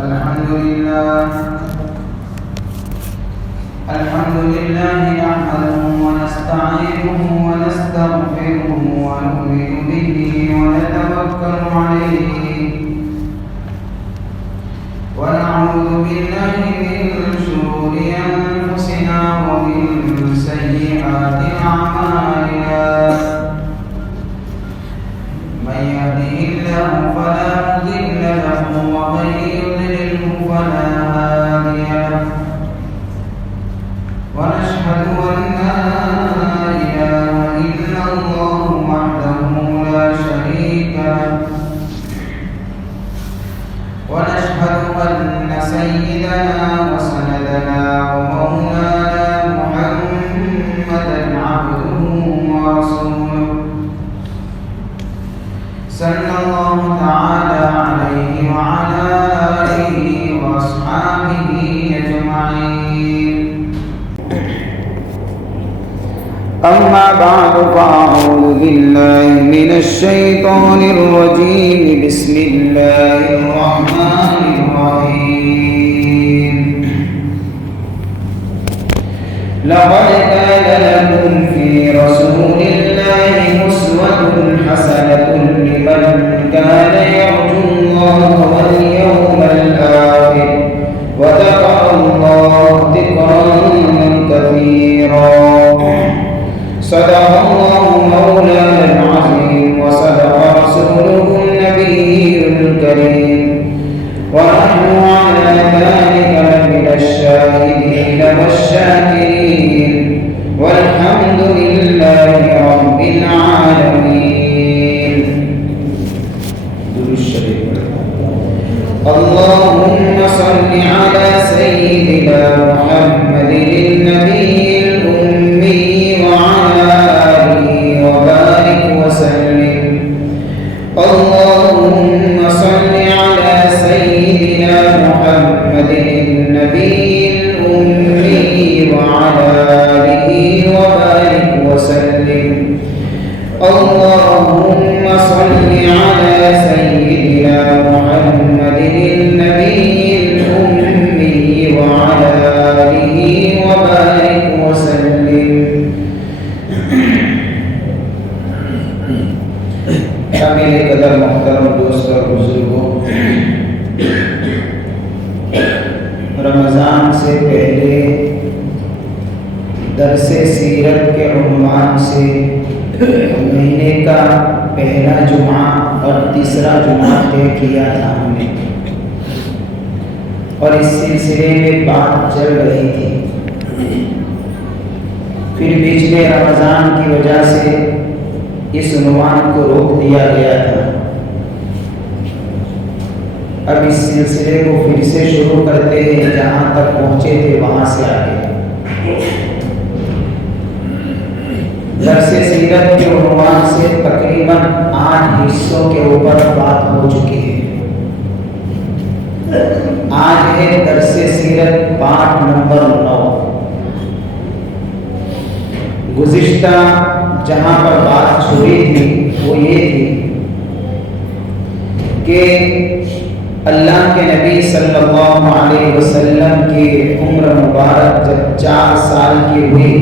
الحمد لله نحمده ونستعينه ونستغفره ونؤمن به ونتوكل عليه ونعوذ بالله من شرور أنفسنا ومن سيئات أعمالنا من يهده الله فلا مضل له ومن يضلله فلا هادي له ونشهد أن لا إله إلا الله وحده لا شريك له ونشهد أن سيدنا وسندنا ومولانا محمدا عبده ورسوله صلى الله تعالى عليه وعلى آله وأصحابه أجمعين. أما بعد فأعوذ بالله من الشيطان الرجيم. بسم الله الرحمن الرحيم. لقد كان لكم في رسول الله أسوة حسنة لمن كان يرجو الله واليوم الآخر وذكر الله ذكرا كثيرا. صدق الله مولانا العظيم وصدق رسوله النبي الكريم ونحن على ذلك لمن الشاهدين والشاكرين والحمد لله رب العالمين. اللهم صل على سيدنا محمد النبي الأمي وعلى آله وبارك وسلم. اللهم صل على سيدنا محمد النبي الأمي وعلى آله وبارك وسلم. اللهم صل على سيدنا محمد النبي الأمي وعلى آله وبارك وسلم. قابل قدر محترم دوست اور بزرگوں، رمضان سے پہلے درس سیرت کے عنوان سے مہینے کا پہلا جمعہ اور تیسرا جمعہ طے کیا تھا ہم نے، اور اس سلسلے میں بات چل رہی تھی. پھر بیچ میں رمضان کی وجہ سے اس عنوان کو روک دیا گیا تھا. اب اس سلسلے کو پھر سے شروع کرتے ہیں، جہاں تک پہنچے تھے وہاں سے آگے. درس سیرت کے عنوان سے تقریباً 8 حصوں کے اوپر بات ہو چکی ہے. آج ہے درس سیرت پارٹ نمبر 9. گزشتہ جہاں پر بات چھوڑی تھی وہ یہ تھی کہ اللہ کے نبی صلی اللہ علیہ وسلم کی عمر مبارک جب 4 سال کی ہوئی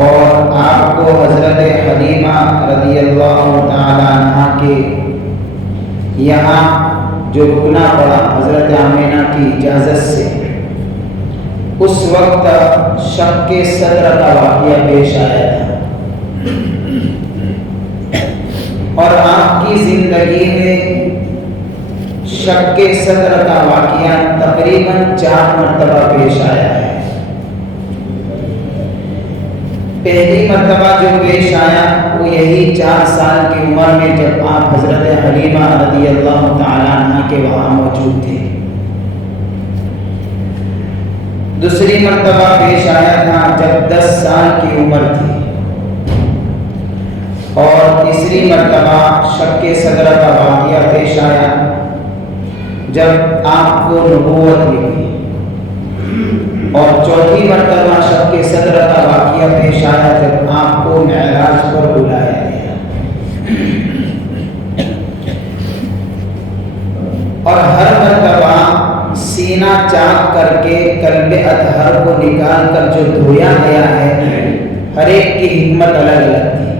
اور آپ کو حضرت حلیمہ رضی اللہ تعالی عنہا کے یہاں جو رکنا پڑا حضرت آمینہ کی اجازت سے، اس وقت شق صدر کا واقعہ پیش آیا تھا. اور آپ کی زندگی میں شق صدر کا واقعہ تقریباً 4 مرتبہ پیش آیا ہے. پہلی مرتبہ جو پیش آیا وہ یہی 4 سال کی عمر میں جب آپ حضرت حلیمہ رضی اللہ تعالی عنہ کے وہاں موجود تھے. دوسری مرتبہ پیش آیا تھا جب 10 سال کی عمر تھی. اور تیسری مرتبہ شق صدر کا واقعہ پیش آیا جب آپ کو نبوت ملی. اور چوتھی مرتبہ شق صدر کا واقعہ پیش آیا جب آپ کو معراج پر بلایا گیا. اور ہر مرتبہ سینہ چاک کر کے قلب اطہر کو نکال کر جو دھویا گیا ہے، ہر ایک کی حکمت الگ الگ تھی۔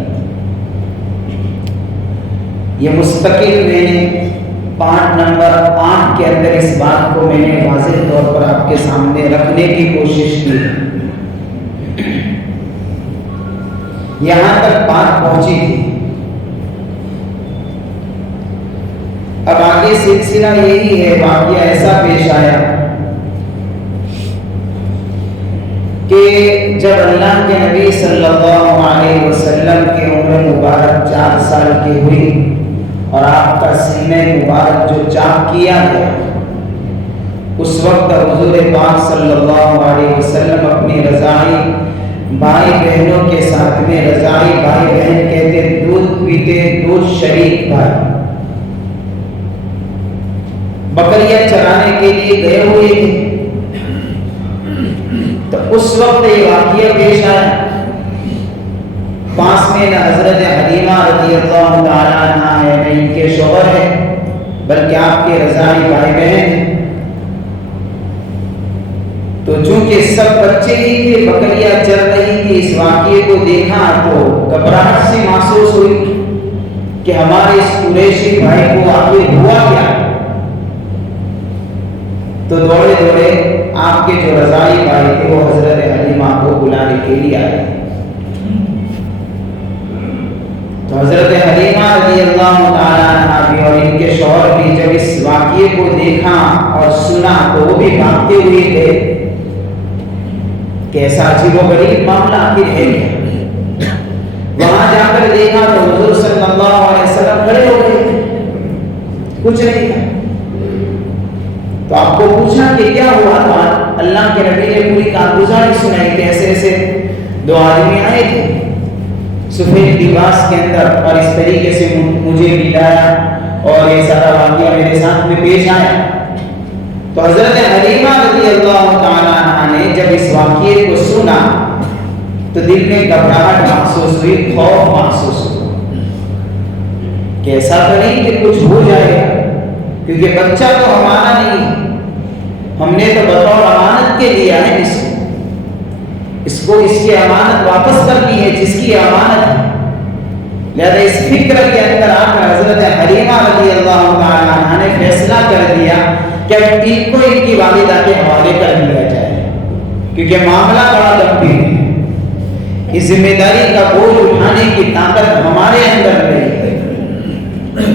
یہ مستقل میں نے پارٹ نمبر 8 کے اندر اس بات کو میں نے واضح طور پر آپ کے سامنے رکھنے کی کوشش کی۔ یہاں تک بات پہنچی تھی۔ اب آگے سلسلہ یہی ہے، واقعہ ایسا پیش آیا کہ جب اللہ کے نبی صلی اللہ علیہ وسلم کی عمر مبارک 4 سال کی ہوئی اور آپ کا سینہ مبارک جو چاک کیا گیا، اس وقت حضور پاک صلی اللہ علیہ وسلم اپنی رضاعی بھائی بہنوں کے ساتھ میں، رضاعی بھائی بہن کہتے دودھ پیتے دودھ شریک بھائی، بکریاں چرانے کے لیے گئے ہوئے تھے۔ تو اس وقت یہ واقعہ پیش آیا، پاس میں نہ حضرت حلیمہ رضی اللہ تعالیٰ عنہ ہے، نہ ان کے شوہر ہے، بلکہ آپ کے رضاعی بھائی بہن ہیں۔ تو چونکہ سب بچے ہی تھے، بکریاں چل رہی تھی، اس واقعے کو دیکھا تو گھبراہٹ سی محسوس ہوئی کہ ہمارے اس قریشی بھائی کو آخر ہوا کیا۔ تو دوڑے دوڑے آپ کے جو رضاعی بھائی تھے وہ حضرت حلیمہ کو بلانے کے لیے آئے۔ تو حضرت حلیمہ رضی اللہ تعالیٰ عنہ بھی اور ان کے شوہر بھی جب اس واقعے کو دیکھا اور سنا تو وہ بھی بھاگتے ہوئے تھے کہ ایسا عجیب و غریب معاملہ آخر ہے کیا۔ وہاں جا کر دیکھا تو حضور صلی اللہ علیہ وسلم کھڑے ہو گئے، کچھ نہیں تھا۔ تو آپ کو پوچھا کہ کیا ہوا تھا؟ اللہ کے نبی نے پوری کارگزاری سنائی کہ ایسے ایسے 2 آدمی آئے تھے سفید لباس کے اندر اور اس طریقے سے مجھے ملایا اور یہ سارا واقعہ میرے ساتھ میں پیش آیا۔ تو حضرت حلیمہ رضی اللہ تعالیٰ عنہ نے جب اس واقعے کو سنا تو دل میں گھبراہٹ محسوس ہوئی، خوف محسوس ہوا کہ ایسا تو نہیں کہ کچھ ہو جائے گا، کیونکہ بچہ تو ہمارا نہیں، ہم نے تو بطور امانت کے لیا ہے اس کو اس کی امانت واپس کرنی ہے جس کی امانت ہے۔ لہذا اس فکر کے اندر آ کر حضرت حلیمہ رضی اللہ تعالیٰ عنہ نے فیصلہ کر دیا کہ اب ان کو ان کی والدہ کے حوالے کر دیا جائے، کیونکہ معاملہ بڑا گمبھیر ہے، اس ذمہ داری کا بوجھ اٹھانے کی طاقت ہمارے اندر نہیں ہے۔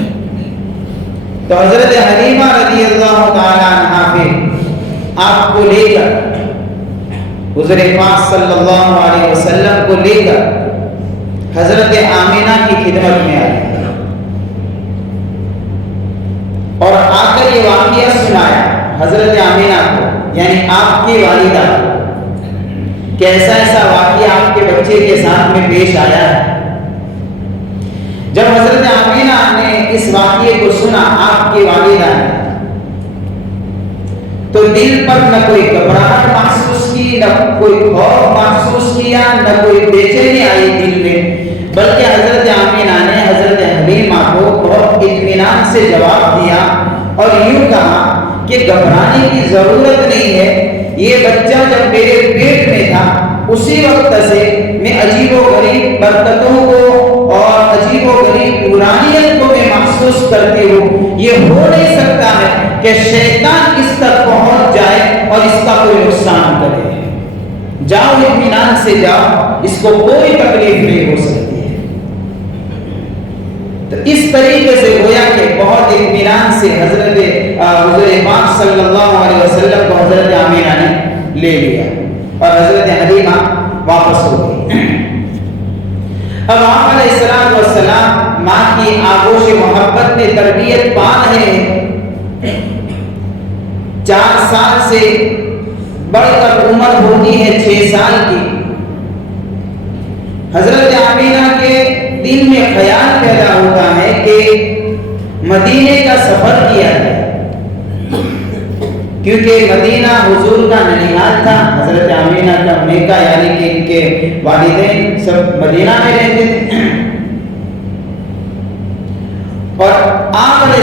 تو حضرت حلیمہ رضی اللہ تعالیٰ عنہ پھر آپ کو لے کر حضور پاک صلی اللہ علیہ وسلم کو لے کر حضرت آمینہ کی خدمت میں آئی اور آ کر یہ واقعہ سنایا حضرت آمینہ کو، یعنی آپ کی والدہ، کہ ایسا ایسا واقعہ آپ کے بچے کے ساتھ میں پیش آیا ہے۔ جب حضرت آمینہ نے اس واقعے کو سنا آپ کی والدہ نے، تو دل پر نہ کوئی گھبراہٹ محسوس کی، نہ کوئی خوف محسوس کیا، نہ کوئی بے چینی آئی دل میں، بلکہ حضرت آمینہ نے حضرت حلیمہ کو بہت اطمینان سے جواب دیا اور یوں کہا کہ گھبرانے کی ضرورت نہیں ہے، یہ بچہ جب میرے پیٹ میں تھا اسی وقت سے میں عجیب و غریب برکتوں کو اور عجیب و غریب نورانیت کو میں محسوس کرتی ہوں۔ یہ ہو نہیں سکتا ہے کہ شیطان اس تک پہنچ جائے اور اس کا کوئی نقصان کرے۔ جاؤ اطمینان سے جاؤ، اس کو کوئی تکلیف نہیں ہو سکتی ہے۔ تو اس طریقے سے گویا کہ بہت اطمینان سے حضرت حضور پاک صلی اللہ علیہ وسلم کو حضرت آمینہ نے لے لیا اور حضرت حلیمہ واپس ہو گئی۔ اب آپ علیہ السلام والسلام ماں کی آغوش محبت میں تربیت پا رہے ہیں۔ 4 سال سے بڑھ کر عمر ہوتی ہے 6 سال کی۔ حضرت آمینہ کے دل میں خیال پیدا ہوتا ہے کہ مدینے کا سفر کیا جائے، کیونکہ مدینہ حضور کا ننھال تھا، حضرت آمینہ کا میکا یعنی کہ ان کے والدین سب مدینہ میں رہتے تھے، اور آپ علیہ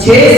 6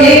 1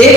1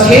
6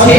6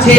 6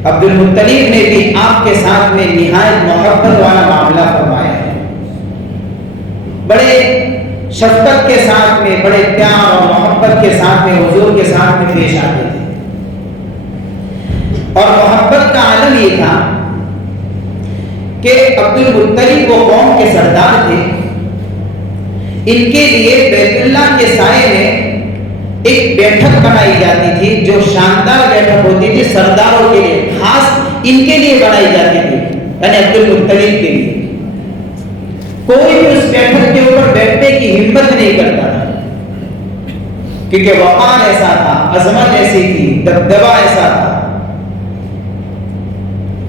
عبد المطلب نے بھی آپ کے ساتھ میں نہایت محبت والا معاملہ فرمایا ہے، بڑے شفقت کے ساتھ میں، بڑے پیار اور محبت کے ساتھ میں حضور کے ساتھ میں پیش آتے تھے۔ اور محبت کا عالم یہ تھا کہ عبد المطلب وہ قوم کے سردار تھے، ان کے لیے بیت اللہ کے سائے میں ایک بیٹھک بنائی جاتی تھی جو شاندار بیٹھک ہوتی تھی، سرداروں کے لیے، خاص ان کے لیے بنائی جاتی تھی، یعنی عبد المطلب کے لیے۔ کوئی بھی اس بیٹھک کے اوپر بیٹھنے کی ہمت نہیں کرتا تھا، کیونکہ وقار ایسا تھا، عظمت ایسی تھی، دبدبا ایسا تھا۔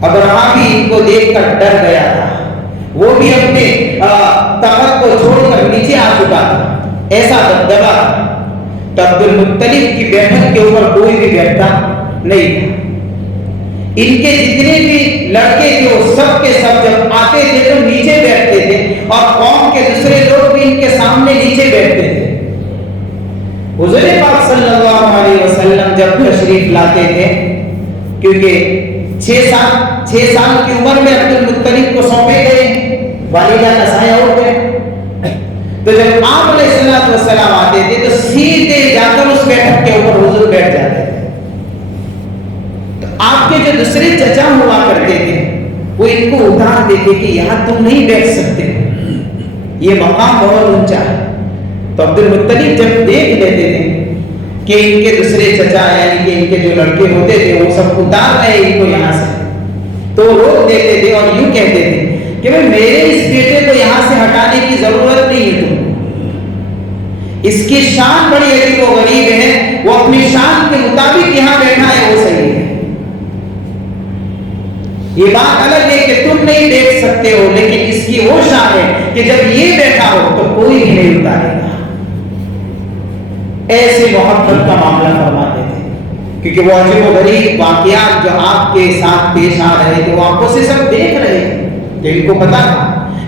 ابراہیم بھی ان کو دیکھ کر ڈر گیا تھا، وہ بھی اپنے تخت کو چھوڑ کر نیچے آ چکا تھا، ایسا دبدبا۔ تو عبد المطلب کی بیٹھک کے اوپر کوئی بھی بیٹھتا نہیں تھا۔ ان کے جتنے بھی لڑکے جو سب کے سب جب آتے تھے تو نیچے بیٹھتے تھے، اور قوم کے دوسرے لوگ بھی ان کے سامنے نیچے بیٹھتے تھے۔ حضور پاک صلی اللہ علیہ وسلم جب تشریف لاتے تھے، کیونکہ 6 سال کی عمر میں عبد المطلب کو سونپے گئے، والدہ کا سایہ ہو گئے، تو جب آپ علیہ السلام آتے تھے تو سیدھے جا کر اس بیٹھک کے اوپر حضور بیٹھ جاتے تھے۔ تو آپ کے جو دوسرے چچا ہوا کرتے تھے وہ ان کو اتار دیتے کہ یہاں تم نہیں بیٹھ سکتے، یہ مقام بہت اونچا ہے۔ تو عبد المطلب جب دیکھ لیتے تھے کہ ان کے دوسرے چچا یعنی کہ ان کے جو لڑکے ہوتے تھے وہ سب اتار رہے ان کو یہاں سے، تو روک دیتے تھے اور یوں کہتے تھے کہ میرے اس بیٹے کو یہاں سے ہٹانے کی ضرورت نہیں ہے، اس کی شان بڑی عجیب و غریب ہے، وہ اپنی شان کے مطابق یہاں بیٹھا ہے، وہ صحیح ہے۔ یہ بات الگ ہے کہ تم نہیں دیکھ سکتے ہو، لیکن اس کی وہ شان ہے کہ جب یہ بیٹھا ہو تو کوئی بھی نہیں اتارے گا۔ ایسے محبت کا معاملہ فرماتے تھے، کیونکہ وہ عجیب و غریب واقعات جو آپ کے ساتھ پیش آ رہے تھے وہ آنکھوں سے سب دیکھ رہے تھے، تو ان کو پتا تھا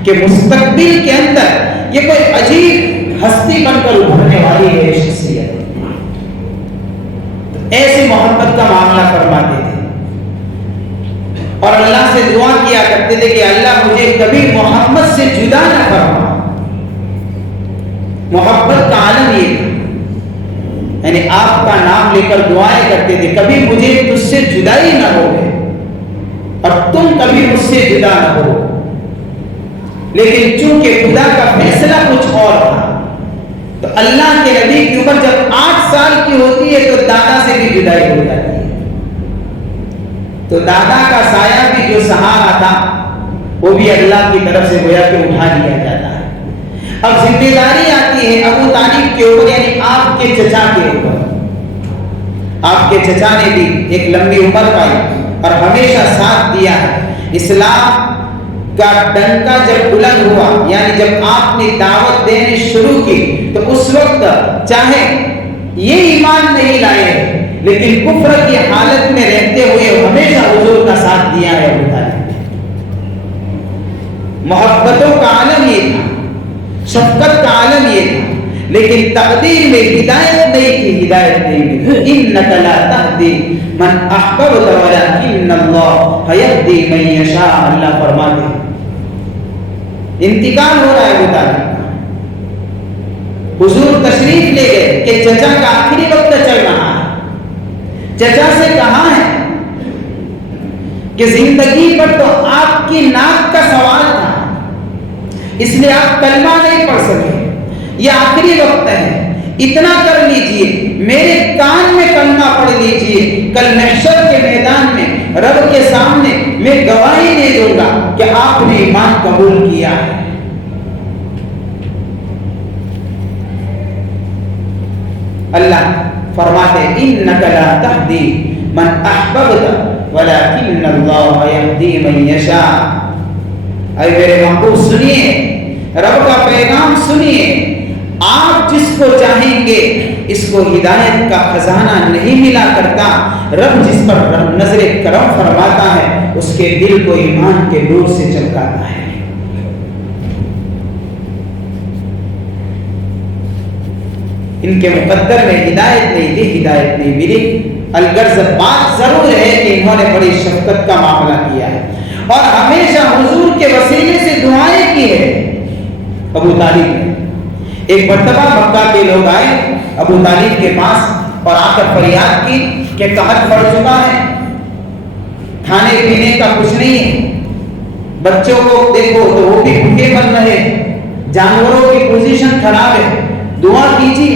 کہ مستقبل کے اندر یہ کوئی عجیب ہستی بن کر ابھرنے والی ہے شخصیت۔ ایسی محبت کا معاملہ فرماتے تھے اور اللہ سے دعا کیا کرتے تھے کہ اللہ مجھے کبھی محمد سے جدا نہ فرما۔ محبت کا عالم یہ تھا، یعنی آپ کا نام لے کر دعائیں کرتے تھے کبھی مجھے تجھ سے جدائی نہ ہو اور تم کبھی مجھ سے جدا نہ ہو۔ لیکن چونکہ خدا کا فیصلہ کچھ اور تھا، تو اللہ کے نبی کی عمر جب 8 سال کی ہوتی ہے تو دادا سے بھی جدائی ہو جاتی ہے، تو دادا کا سایہ بھی جو سہارا تھا وہ بھی اللہ کی طرف سے گویا کہ اٹھا لیا جاتا ہے۔ اب ذمہ داری آتی ہے ابو طالب کے اوپر، یعنی آپ کے چچا کے اوپر۔ آپ کے چچا نے بھی ایک لمبی عمر پائی اور ہمیشہ ساتھ دیا ہے۔ اسلام کا ڈنکا جب بلند ہوا، یعنی جب آپ نے دعوت دینے شروع کی، تو اس وقت چاہے یہ ایمان نہیں لائے لیکن کفر کی حالت میں رہتے ہوئے ہمیشہ حضور کا ساتھ دیا ہے ابو طالب۔ محبتوں کا عالم یہ تھا، شفقت کا عالم یہ تھا، لیکن تقدیر میں ہدایت نہیں تھی، ہدایت نہیں تھی۔ انک لا تہدی من احببت ولکن اللہ یہدی من یشاء، اللہ فرماتے ہیں۔ انتقال ہو رہا ہے ابو طالب کا، حضور تشریف لے گئے کہ چچا کا آخری وقت چل رہا ہے۔ چچا سے کہا ہے کہ زندگی پر تو آپ کی ناک کا سوال تھا، اس لیے آپ کلمہ نہیں پڑھ سکے، یہ آخری وقت ہے، اتنا کر لیجئے، میرے کان میں کلمہ پڑھ لیجئے، کل محشر کے میدان میں رب کے سامنے میں گواہی دے دوں گا کہ آپ نے ایمان قبول کیا ہے۔ اللہ فرماتے ہیں انک لا تہدی من احببت ولکن اللہ یہدی من یشاء۔ اے میرے محبوب سنیے، رب کا پیغام سنیے، آپ جس کو چاہیں گے اس کو ہدایت کا خزانہ نہیں ملا کرتا، رب جس پر نظر کرم فرماتا ہے اس کے دل کو ایمان کے نور سے چمکاتا ہے۔ ان کے مقدر میں ہدایت نہیں تھی، ہدایت نہیں ملی، الغرض بات ضرور ہے کہ انہوں نے بڑی شفقت کا معاملہ کیا ہے اور ہمیشہ حضور کے وسیلے سے دعائیں کی ہے. ابو طالب نے ایک مرتبہ مکہ کے لوگ آئے ابو طالب کے پاس اور آ کر فریاد کی کہ قحط پڑ چکا ہے، کھانے پینے کا کچھ نہیں ہے، بچوں کو دیکھو تو وہ بھی بھوکے مر رہے، جانوروں کی پوزیشن خراب ہے، دعا کیجیے.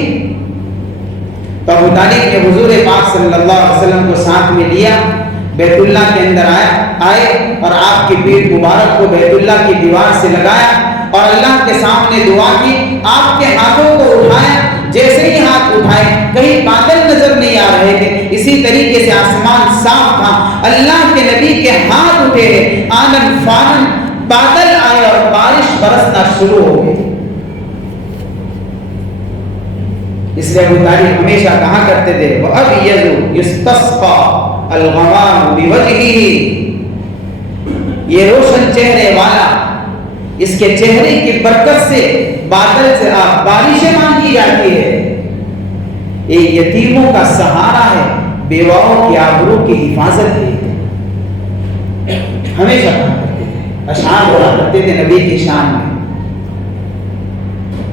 تو ابو طالب نے حضور پاک صلی اللہ علیہ وسلم کو ساتھ میں لیا، بیت اللہ کے اندر آئے اور آپ کی پیٹھ مبارک کو بیت اللہ کی دیوار سے لگایا اور اللہ کے سامنے دعا کی. آپ کے ہاتھوں کو اٹھایا، جیسے ہی ہاتھ اٹھائے کہیں بادل نظر نہیں آ رہے تھے، اسی طریقے سے آسمان صاف تھا. اللہ کے نبی کے ہاتھ اٹھے، آنن فانن بادل آئے اور بارش برسنا شروع ہو گئی. اس لیے ابو طالب ہمیشہ کہا کرتے تھے وَأَبْيَضُ يُسْتَسْقَى الْغَمَامُ بِوَجْهِهِ، یہ روشن چہرے والا، اس کے چہرے کی برکت سے بادل سے بارشیں مانگی جاتی ہے. یہ یتیموں کا سہارا ہے، بیواؤں کی آبرو کی حفاظت ہے. ہمیشہ کہا کرتے تھے، اشعار بولا کرتے تھے نبی کی شان میں.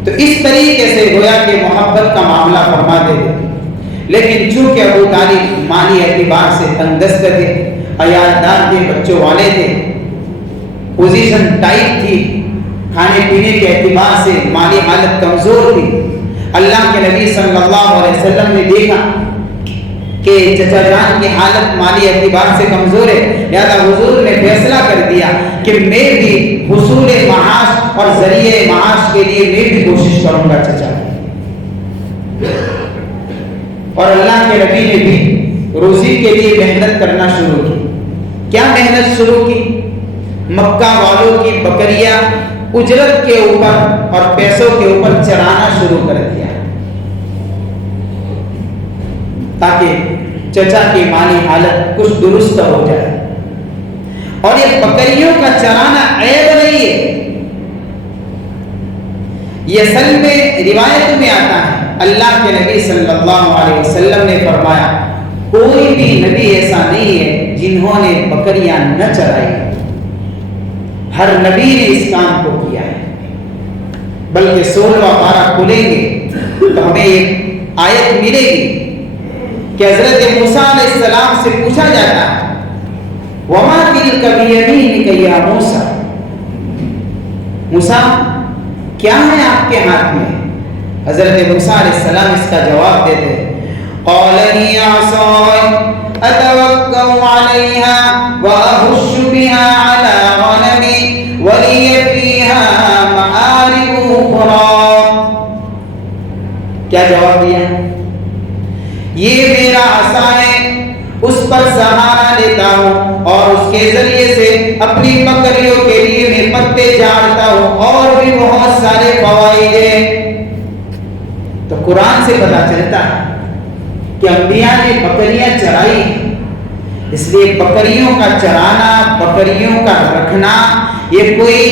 تو اس طریقے سے گویا کہ محبت کا معاملہ فرما دیتے تھے. لیکن چونکہ ابو طالب مالی اعتبار سے تنگ دست تھے، عیالدار تھے، بچوں والے تھے، پوزیشن ٹائٹ تھی، کھانے پینے کے اعتبار سے مالی حالت کمزور تھی. اللہ کے نبی صلی اللہ علیہ وسلم نے دیکھا کہ چچا جان کی حالت مالی اعتبار سے کمزور ہے، لہذا حضور نے فیصلہ کر دیا کہ میں بھی حصول معاش اور ذریعے معاش کے لیے میں بھی کوشش کروں گا چچا. اور اللہ کے نبی نے بھی روزی کے لیے محنت کرنا شروع کی. کیا محنت شروع کی؟ مکہ والوں کی بکریاں اجرت کے اوپر اور پیسوں کے اوپر چرانا شروع کر دیا تاکہ چچا کی مالی حالت کچھ درست ہو جائے. اور یہ بکریوں کا چرانا عیب نہیں ہے، یہ اصل میں روایت میں آتا ہے. اللہ کے نبی صلی اللہ علیہ وسلم نے فرمایا کوئی بھی نبی ایسا نہیں ہے جنہوں نے بکریاں نہ چرائی، ہر نبی نے اس کام کو کیا ہے. بلکہ 16واں پارہ کھولیں گے تو ہمیں ایک آیت ملے گی کہ حضرت موسیٰ علیہ السلام سے پوچھا جاتا ہے وَمَا تِلْكَ بِيَمِينِكَ يَا مُوسَىٰ، موسیٰ کیا ہے آپ کے ہاتھ میں؟ حضرت موسیٰ علیہ السلام اس کا جواب دیتے ہیں قَالَ هِيَ عَصَايَ أَتَوَكَّأُ عَلَيْهَا وَأَهُشُّ بِهَا عَلَىٰ غَنَمِي وَلِيَ فِيهَا مَآرِبُ أُخْرَىٰ. کیا جواب دیا؟ یہ میرا عصا ہے، اس پر سہارا لیتا ہوں اور اس کے ذریعے سے اپنی بکریوں کے لیے میں پتے جاڑتا ہوں اور بھی بہت سارے فوائد ہیں. تو قرآن سے پتہ چلتا ہے کہ انبیاء نے بکریاں چرائی، اس لیے بکریوں کا چرانا، بکریوں کا رکھنا یہ کوئی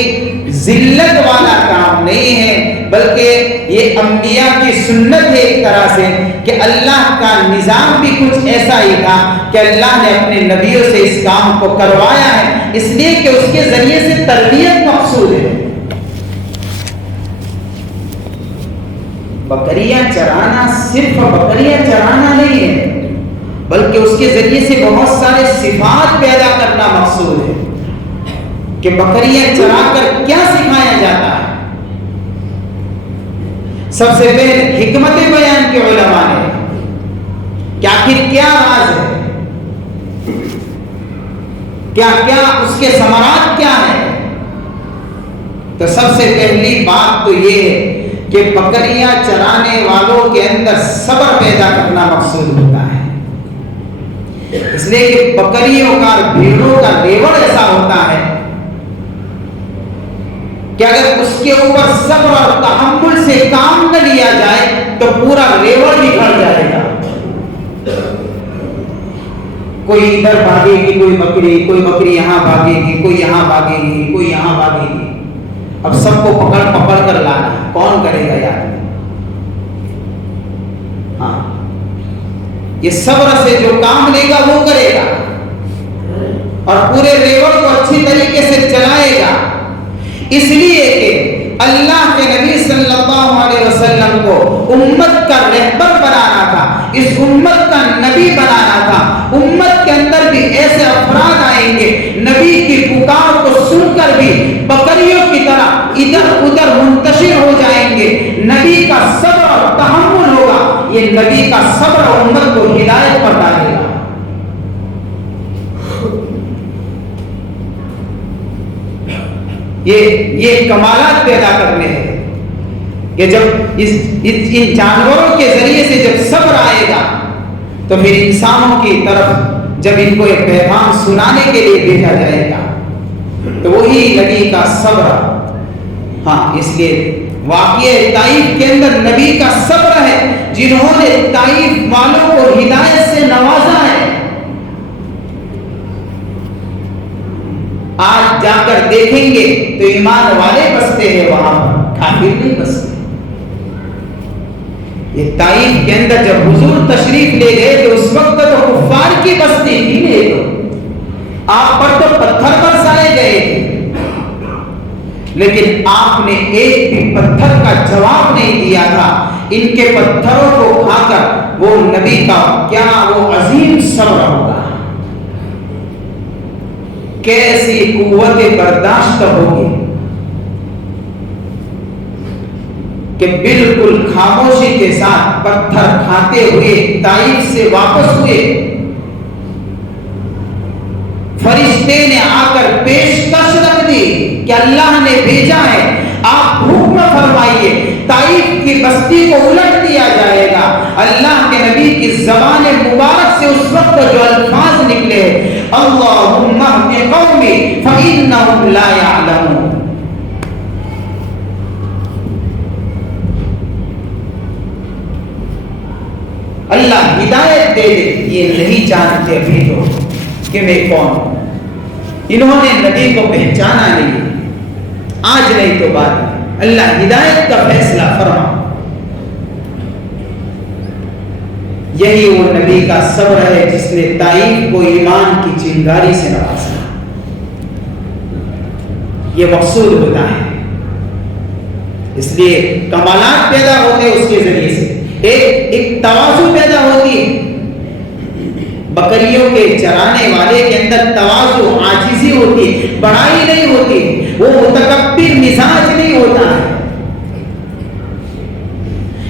ذلت والا کام نہیں ہے، بلکہ یہ انبیاء کی سنت ہے ایک طرح سے کہ اللہ کا نظام بھی کچھ ایسا ہی تھا کہ اللہ نے اپنے نبیوں سے اس کام کو کروایا ہے، اس لیے کہ اس کے ذریعے سے تربیت مقصود ہے. بکریاں چرانا صرف بکریاں چرانا نہیں ہے، بلکہ اس کے ذریعے سے بہت سارے صفات پیدا کرنا مقصود ہے کہ بکریاں چرا کر کیا سکھایا جاتا ہے. سب سے پہلے حکمت بیان کے علماء نے کہ آخر کیا راز ہے، کیا اس کے ثمرات کیا ہیں. تو سب سے پہلی بات تو یہ ہے کہ بکریاں چرانے والوں کے اندر صبر پیدا کرنا مقصود ہوتا ہے. اس لیے کہ بکریوں کا بھیڑوں کا ریوڑ ایسا ہوتا ہے کہ اگر اس کے اوپر صبر اور تحمل سے کام نہ لیا جائے تو پورا ریوڑ بگڑ جائے گا. کوئی ادھر بھاگے گی کوئی بکری یہاں بھاگے گی، کوئی یہاں بھاگے گی، کوئی یہاں بھاگے گی. اب سب کو پکڑ کر لانا کون کرے گا یار؟ ہاں یہ صبر سے جو کام لے گا وہ کرے گا اور پورے ریوڑ کو اچھی طریقے سے چلائے گا، اس لیے کہ اللہ کے نبی صلی اللہ علیہ وسلم کو امت کا رہبر بنانا تھا، اس امت کا نبی بنانا تھا۔ امت کے اندر بھی ایسے افراد آئیں گے نبی کی پکار کو سن کر بھی بکریوں کی طرح ادھر ادھر منتشر ہو جائیں گے۔ نبی کا صبر اور تحمل ہوگا، یہ نبی کا صبر امت کو ہدایت پر ڈالے گا۔ یہ کمالات پیدا کرنے ہیں کہ جب ان جانوروں کے ذریعے سے جب صبر آئے گا تو پھر انسانوں کی طرف جب ان کو ایک پیغام سنانے کے لیے بھیجا جائے گا تو وہی نبی کا صبر۔ ہاں، اس لیے واقعہ طائف کے اندر نبی کا صبر ہے، جنہوں نے طائف والوں کو ہدایت سے نوازا ہے۔ آج جا کر دیکھیں گے تو ایمان والے بستے ہیں، وہاں پر کافر نہیں بستے۔ یہ طائف کے اندر جب حضور تشریف لے گئے تو اس وقت تو کفار کی بستی تھی، نہیں تو آپ پر تو پتھر برسائے گئے تھے، لیکن آپ نے ایک بھی پتھر کا جواب نہیں دیا تھا۔ ان کے پتھروں کو کھا کر وہ نبی کا کیا وہ عظیم صبر ہوگا، کیسی قوت برداشت ہوگی کہ بالکل خاموشی کے ساتھ پتھر کھاتے ہوئے طائف سے واپس ہوئے۔ فرشتے نے آ کر پیشکش رکھ دی کہ اللہ نے بھیجا ہے، آپ حکم فرمائیے، طائف کی بستی کو الٹ دیا جائے گا۔ اللہ کے نبی کی زبان مبارک سے اس وقت جو الفاظ نکلے، اللہم اہد قومی فإنہم لا یعلمون۔ اللہ ہدایت دے دے، یہ نہیں جانتے ابھی تو کہ میں کون ہوں۔ انہوں نے نبی کو پہچانا نہیں، آج نہیں تو بعد اللہ ہدایت کا فیصلہ فرما۔ یہی وہ نبی کا صبر ہے جس نے طائف کو ایمان کی چنگاری سے نوازا۔ یہ مقصود ہوتا ہے، اس لیے کمالات پیدا ہوتے اس کے ذریعے سے، ایک تواضع پیدا ہوتی ہے۔ بکریوں کے چرانے والے کے اندر تواضع، عاجزی ہوتی ہے، بڑائی نہیں ہوتی، وہ متکبر مزاج نہیں ہوتا ہے،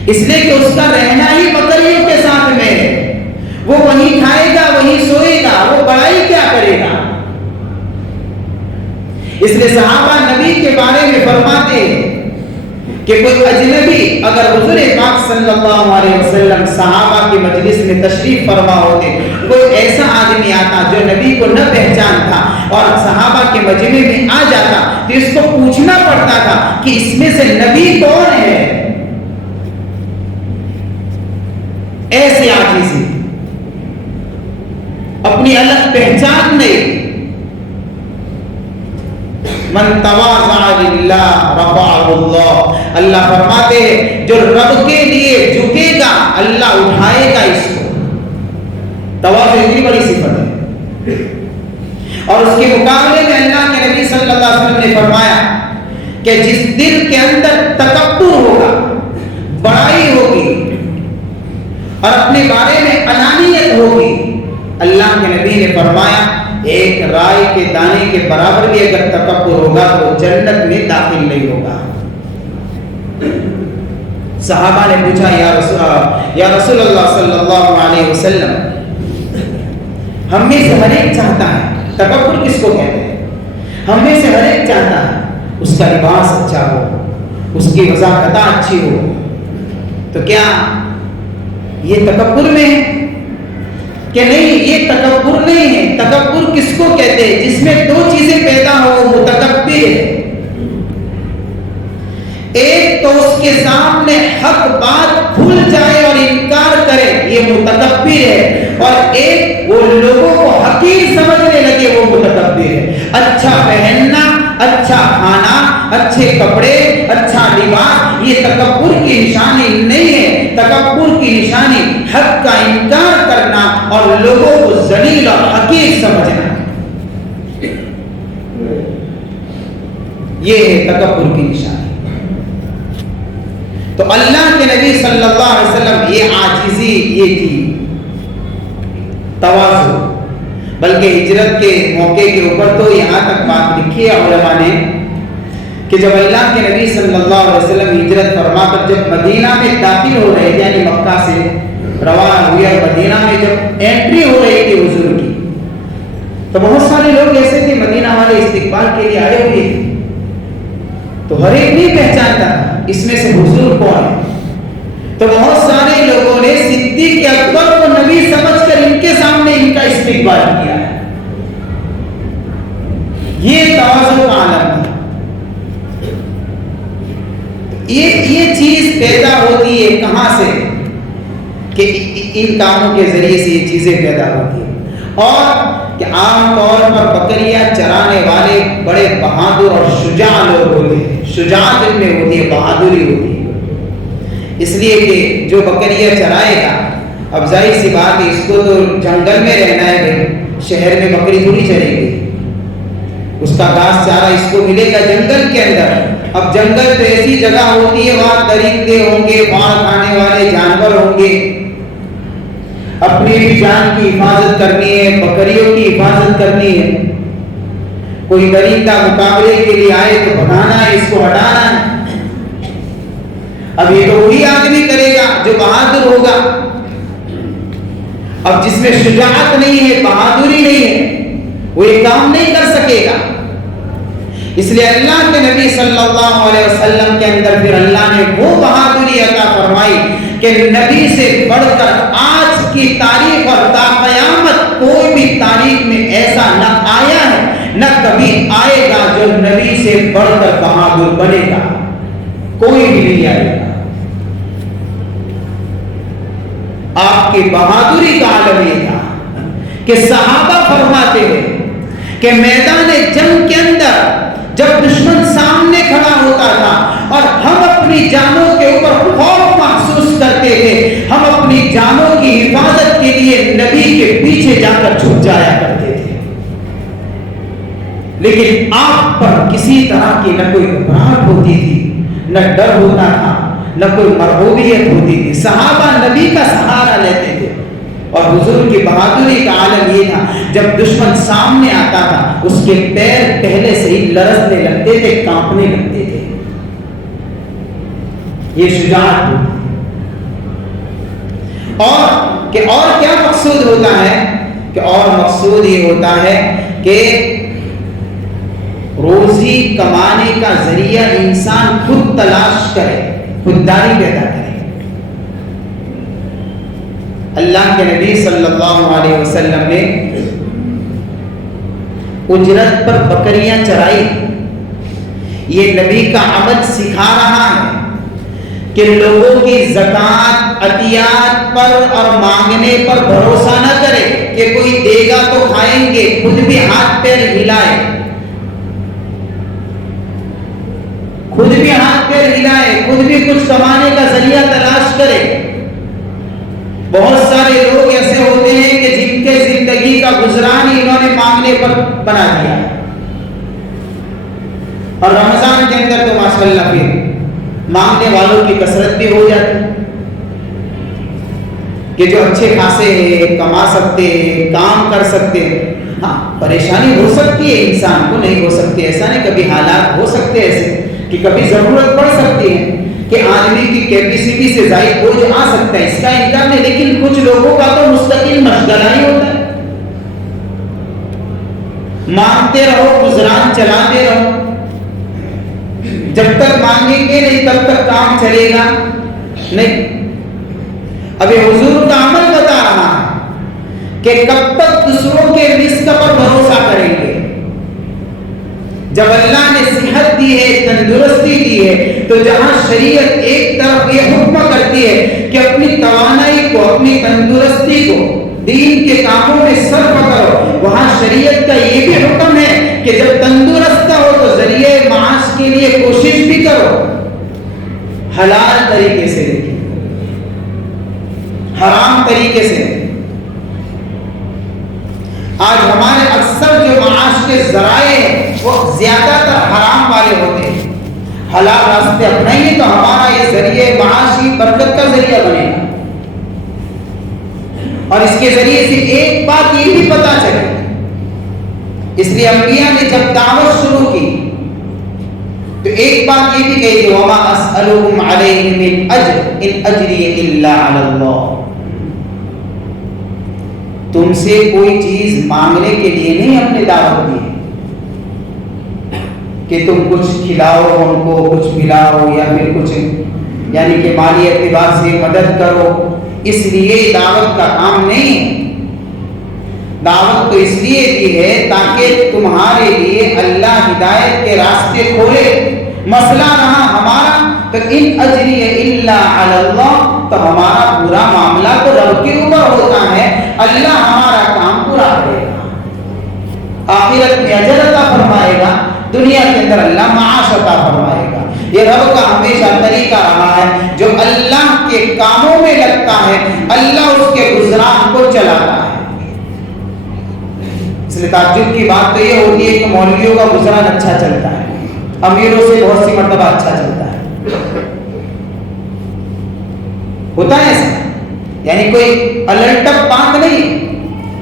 اس لیے کہ اس کا رہنا ہی بکریوں کے ساتھ میں ہے۔ وہ وہیں کھائے گا، وہیں سوئے گا، وہ بڑائی کیا کرے گا؟ اس لیے صحابہ نبی کے بارے میں فرماتے ہیں کہ کوئی اجنبی اگر حضور پاک صلی اللہ علیہ وسلم صحابہ کی مجلس میں تشریف فرما ہوتے، کوئی ایسا آدمی آتا جو نبی کو نہ پہچانتا اور صحابہ کے مجمع میں آ جاتا تو اس کو پوچھنا پڑتا تھا کہ اس میں سے نبی کون ہے۔ ایسی عاجزی، اپنی الگ پہچان نہیں۔ من تواضع للہ رفعہ اللہ، اللہ فرماتے ہیں جو رب کے لیے جھکے گا اللہ اٹھائے گا اس کو۔ تواضع اتنی بڑی صفت ہے، اور اس کے مقابلے میں اللہ کے نبی صلی اللہ علیہ وسلم نے فرمایا کہ جس دل کے اندر تکبر ہوگا، بڑائی ہوگی اور اپنے بارے میں انانیت ہوگی، اللہ کے نبی نے فرمایا ایک رائے کے دانے کے برابر بھی اگر تکبر ہوگا تو جنت میں داخل نہیں ہوگا۔ صحابہ نے پوچھا یا رسول اللہ صلی اللہ علیہ وسلم، ہم میں سے ہر ایک چاہتا ہے، تکبر کس کو کہتے ہیں؟ ہم میں سے ہر ایک چاہتا ہے اس کا لباس اچھا ہو، اس کی وضاحت اچھی ہو، تو کیا یہ تکبر میں ہے کہ نہیں؟ یہ تکبر نہیں ہے۔ تکبر کس کو کہتے ہیں؟ جس میں دو چیزیں پیدا ہو وہ متکبر ہے۔ ایک تو اس کے سامنے حق بات بھول جائے اور انکار کرے، یہ متکبر ہے، اور ایک وہ لوگوں کو حقیر سمجھنے لگے، وہ متکبر ہے۔ اچھا پہننا، اچھا کھانا، اچھے کپڑے، اچھا لباس، یہ تکبر کی نشانی نہیں ہے۔ تکبر کی نشانی حق کا انکار کرنا اور لوگوں کو ذلیل اور حقیر سمجھنا، یہ ہے تکبر کی نشانی۔ تو اللہ کے نبی صلی اللہ علیہ وسلم یہ عاجزی یہ تھی، تواضع، بلکہ ہجرت کے موقع کے اوپر تو یہاں تک بات لکھی ہے علماء نے کہ جب اللہ کے نبی صلی اللہ علیہ وسلم ہجرت فرما کر جب مدینہ میں داخل ہو رہے تھے، یعنی مکہ سے روانہ ہوئے اور مدینہ میں جب انٹری ہو رہی تھی حضور کی، تو بہت سارے لوگ ایسے تھے مدینہ والے استقبال کے لیے آئے ہوئے تھے، تو ہر ایک نہیں پہچانتا اس میں سے حضور کون ہے۔ تو بہت سارے لوگوں نے صدیق اکبر کو نبی سمجھ کر ان کے سامنے ان کا استقبال کیا ہے۔ یہ تواضع کا عالم ہے۔ یہ چیز پیدا ہوتی ہے کہاں سے کہ ان کاموں کے ذریعے سے یہ چیزیں پیدا ہوتی ہیں، اور کہ عام طور پر بکریاں چرانے والے بڑے بہادر اور شجاع لوگ ہوتے ہیں، شجاعت ان میں ہوتی ہے، بہادری ہوتی ہے۔ اس لیے کہ جو بکریاں چرائے گا، اب ظاہر سی بات ہے اس کو تو جنگل میں رہنا ہے بھائی، شہر میں بکری تھوڑی چرے گی، اس کا گھاس چارہ اس کو ملے گا جنگل کے اندر۔ اب جنگل تو ایسی جگہ ہوتی ہے وہاں درندے ہوں گے، مار کھانے والے جانور ہوں گے، اپنی بھی جان کی حفاظت کرنی ہے، بکریوں کی حفاظت کرنی ہے۔ کوئی درندہ مقابلے کے لیے آئے تو بھگانا ہے، اس کو ہٹانا ہے۔ اب یہ تو وہی آدمی کرے گا جو بہادر ہوگا، اب جس میں شجاعت نہیں ہے، بہادری نہیں ہے، وہ یہ کام نہیں کر سکے گا۔ اس لیے اللہ کے نبی صلی اللہ علیہ وسلم کے اندر پھر اللہ نے وہ بہادری عطا فرمائی کہ نبی سے بڑھ کر آج کی تاریخ اور تا قیامت کوئی بھی تاریخ میں ایسا نہ آیا ہے نہ کبھی آئے گا جو نبی سے بڑھ کر بہادر بنے گا، کوئی بھی نہیں آئے گا۔ آپ کی بہادری کا عالم یہ تھا کہ صحابہ فرماتے ہیں کہ میدان جنگ کے اندر جب دشمن سامنے کھڑا ہوتا تھا اور ہم اپنی جانوں کے اوپر خوف محسوس کرتے تھے، ہم اپنی جانوں کی حفاظت کے لیے نبی کے پیچھے جا کر چھپ جایا کرتے تھے، لیکن آپ پر کسی طرح کی نہ کوئی گھبراہٹ ہوتی تھی، نہ ڈر ہوتا تھا، نہ کوئی مرعوبیت ہوتی تھی۔ صحابہ نبی کا سہارا لیتے تھے، اور حضور کی بہادری کا عالم یہ تھا جب دشمن سامنے آتا تھا اس کے پیر پہلے سے ہی لرزنے لگتے تھے، کانپنے لگتے تھے۔ یہ شجاعت ہوتی اور کیا مقصود ہوتا ہے کہ اور مقصود یہ ہوتا ہے کہ روزی کمانے کا ذریعہ انسان خود تلاش کرے، خودداری پیدا کرے۔ اللہ کے نبی صلی اللہ علیہ وسلم نے اجرت پر بکریاں چرائی، یہ نبی کا عمل سکھا رہا ہے کہ لوگوں کی زکوٰۃ عطیات پر اور مانگنے پر بھروسہ نہ کرے کہ کوئی دے گا تو کھائیں گے، خود بھی ہاتھ پیر ہلائے، خود بھی ہاتھ پیر ہلائے، خود بھی کچھ کمانے کا ذریعہ تلاش کرے۔ بہت سارے لوگ ایسے ہوتے ہیں کہ جن کے زندگی کا گزران ہی انہوں نے مانگنے پر بنا دیا، اور رمضان کے اندر تو ماشاءاللہ پھر مانگنے والوں کی کثرت بھی ہو جاتی کہ جو اچھے خاصے ہیں، کما سکتے ہیں، کام کر سکتے ہیں۔ ہاں پریشانی ہو سکتی ہے، انسان کو نہیں ہو سکتی، ایسا نہیں، کبھی حالات ہو سکتے ایسے کہ کبھی ضرورت پڑ سکتی ہے کہ آدمی کی کیپیسٹی سے زائد بوجھ آ سکتا ہے، اس کا انکار نہیں، لیکن کچھ لوگوں کا تو مستقل مشغلہ ہی ہوتا ہے، مانگتے رہو، گزران چلاتے رہو، جب تک مانگیں گے نہیں تب تک کام چلے گا نہیں۔ ابھی حضور کا عمل بتا رہا ہے کہ کب تک دوسروں کے رزق پر بھروسہ کریں گے۔ جب اللہ نے صحت دی ہے، تندرستی دی ہے، تو جہاں شریعت ایک طرف یہ حکم کرتی ہے کہ اپنی توانائی کو، اپنی تندرستی کو دین کے کاموں میں صرف کرو، وہاں شریعت کا یہ بھی حکم ہے کہ جب تندرست ہو تو ذریعے معاش کے لیے کوشش بھی کرو، حلال طریقے سے، حرام طریقے سے۔ آج ہمارے اکثر جو معاش کے ذرائع ہیں وہ زیادہ تر حرام والے ہوتے ہیں. حلال راستے اپنائیے تو ہمارا یہ ذریعہ معاش ہی برکت کا ذریعہ بنے گا. اور اس کے ذریعے سے ایک بات یہ بھی پتا چلے, اس لیے انبیاء نے جب دعوت شروع کی تو ایک بات یہ بھی کہی کہ وما اسألکم علیہ من اجر ان اجری الا علی اللہ. تم سے کوئی چیز مانگنے کے لیے نہیں اپنے دعوت دی کہ تم کچھ کھلاؤ ان کو, کچھ پلاؤ, یا پھر کچھ یعنی کہ مالی اعتبار سے مدد کرو, اس لیے دعوت کا کام نہیں. دعوت تو اس لیے دی ہے تاکہ تمہارے لیے اللہ ہدایت کے راستے کھولے. مسئلہ رہا ہمارا تو ان اجری الا علی اللہ, تو ہمارا پورا معاملہ تو رب کے اوپر ہوتا ہے. اللہ ہمارا کام پورا کرے گا, آخرت میں اجر عطا فرمائے گا, دنیا کے اندر اللہ معاش عطا فرمائے گا. یہ رب کا ہمیشہ طریقہ رہا ہے. جو اللہ کے کاموں میں لگتا ہے اللہ اس کے گزران کو چلاتا ہے. اس لیے تعجب کی بات تو یہ ہوتی ہے کہ مولویوں کا گزران اچھا چلتا ہے, امیروں سے بہت سی مرتبہ اچھا چلتا ہے. ہوتا ہے ایسا, یعنی کوئی الٹپ بات نہیں,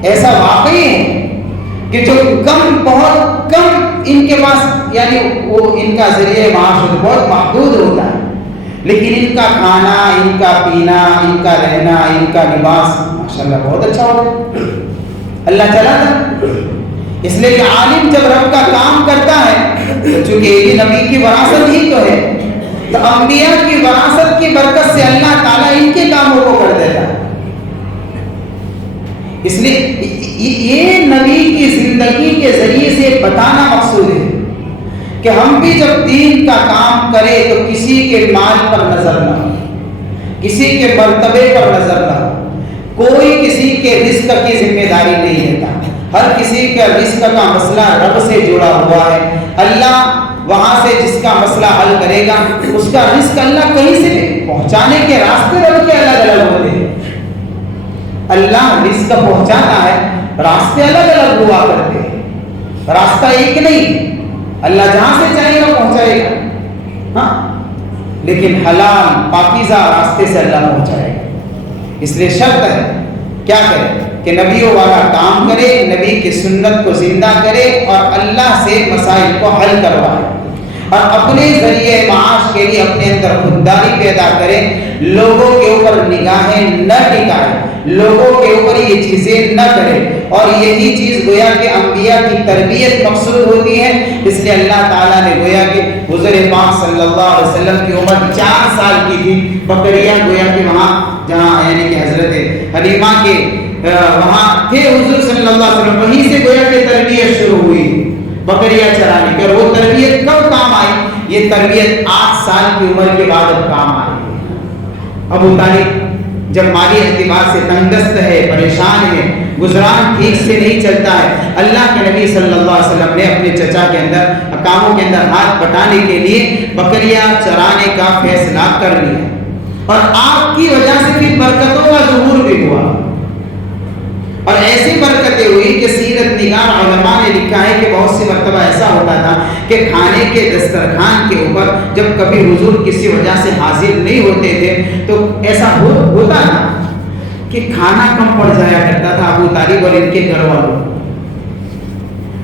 ایسا واقعی ہے کہ جو کم, بہت کم ان کے پاس یعنی وہ ان کا ذریعہ معاش بہت محدود ہوتا ہے, لیکن ان کا کھانا, ان کا پینا, ان کا رہنا, ان کا لباس ماشاءاللہ بہت اچھا ہوتا ہے. اللہ چلاتا. اس لیے کہ عالم جب رب کا کام کرتا ہے, چونکہ یہ بھی نبی کی وراثت ہی تو ہے, تو انبیاء کی وراثت کی برکت سے اللہ تعالیٰ ان کے کاموں کو کر دیتا ہے. اس لیے یہ نبی کی زندگی کے ذریعے سے بتانا مقصود ہے کہ ہم بھی جب دین کا کام کریں تو کسی کے مال پر نظر نہ ہو, کسی کے مرتبے پر نظر نہ ہو. کوئی کسی کے رزق کی ذمہ داری نہیں لیتا. ہر کسی کا رزق کا مسئلہ رب سے جڑا ہوا ہے. اللہ وہاں سے جس کا مسئلہ حل کرے گا اس کا رزق اللہ کہیں سے پہنچانے کے راستے رب کے الگ الگ ہوتے ہیں. اللہ رزق پہنچاتا ہے, راستے الگ الگ ہوا کرتے ہیں, راستہ ایک نہیں. اللہ جہاں سے چاہے گا پہنچائے گا, ہاں, لیکن حلال پاکیزہ راستے سے اللہ پہنچائے گا. اس لیے شرط ہے کیا کرے کہ نبیوں والا کام کرے, نبی کی سنت کو زندہ کرے اور اللہ سے مسائل کو حل کروائے, اور اپنے ذریعے معاش کے لیے اپنے اندر خودداری پیدا کرے. لوگوں کے اوپر نگاہیں نہ ٹکائے, لوگوں کے اوپر یہ چیزیں نہ کرے. اور یہی چیز گویا کہ انبیاء کی تربیت مقصود ہوتی ہے. اس لیے اللہ تعالیٰ نے گویا کہ حضور پاک صلی اللہ علیہ وسلم کی عمر 4 سال کی تھی. بکریاں گویا کہ وہاں جہاں یعنی کہ حضرت حلیمہ کے وہاں تھے حضور صلی اللہ علیہ وسلم, وہیں سے گویا کہ تربیت شروع ہوئی بکریاں چرانے کی. اور وہ تربیت کب کام آئی؟ یہ تربیت 8 سال کی عمر کے بعد اب کام آئی. ابو طالب جب مالی اعتبار سے تنگست ہے, پریشان ہے, گزران ٹھیک سے نہیں چلتا ہے, اللہ کے نبی صلی اللہ علیہ وسلم نے اپنے چچا کے اندر کاموں کے اندر ہاتھ بٹانے کے لیے بکریاں چرانے کا فیصلہ کر لیا. اور آپ کی وجہ سے پھر برکتوں کا ظہور بھی ہوا, اور ایسی برکتیں ہوئی کہ سیرت نگار علماء نے لکھا ہے کہ بہت سی مرتبہ ایسا ہوتا تھا کہ کھانے کے دسترخوان کے اوپر جب کبھی حضور کسی وجہ سے حاضر نہیں ہوتے تھے تو ایسا ہوتا تھا کہ کھانا کم پڑ جایا کرتا تھا ابو طالب اور ان کے گھر والوں.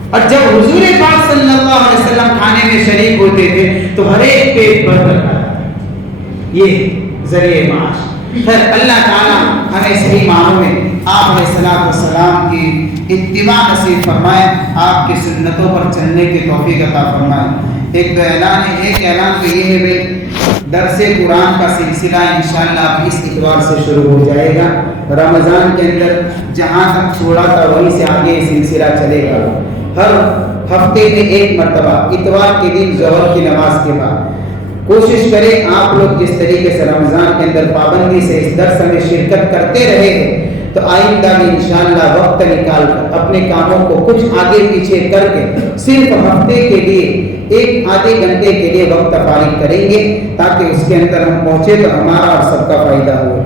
اور جب حضور پاک صلی اللہ علیہ وسلم کھانے میں شریک ہوتے تھے تو ہر ایک پیٹ بھر کر کھاتا تھا. یہ ذریعہ معاش. اللہ تعالیٰ ہمیں صحیح معنوں میں آپ علیہ الصلوۃ والسلام کی اتباع نصیب فرمائے, آپ کی سنتوں پر چلنے کی توفیق عطا فرمائے. ایک تو اعلان ہے, ایک اعلان تو یہ ہے بھائی درس قرآن کا سلسلہ انشاءاللہ اس اتوار سے شروع ہو جائے گا. رمضان کے اندر جہاں تک چھوڑا تھا وہیں سے آگے یہ سلسلہ چلے گا. ہر ہفتے میں ایک مرتبہ اتوار کے دن ظہر کی نماز کے بعد کوشش کریں آپ لوگ جس طریقے سے رمضان کے اندر پابندی سے اس درس میں شرکت کرتے رہے ہیں تو آئندہ بھی انشاءاللہ وقت نکال کر اپنے کاموں کو کچھ آگے پیچھے کر کے صرف ہفتے کے لیے 1 آدھے گھنٹے کے لیے وقت فارغ کریں گے تاکہ اس کے اندر ہم پہنچے تو ہمارا اور سب کا فائدہ ہو.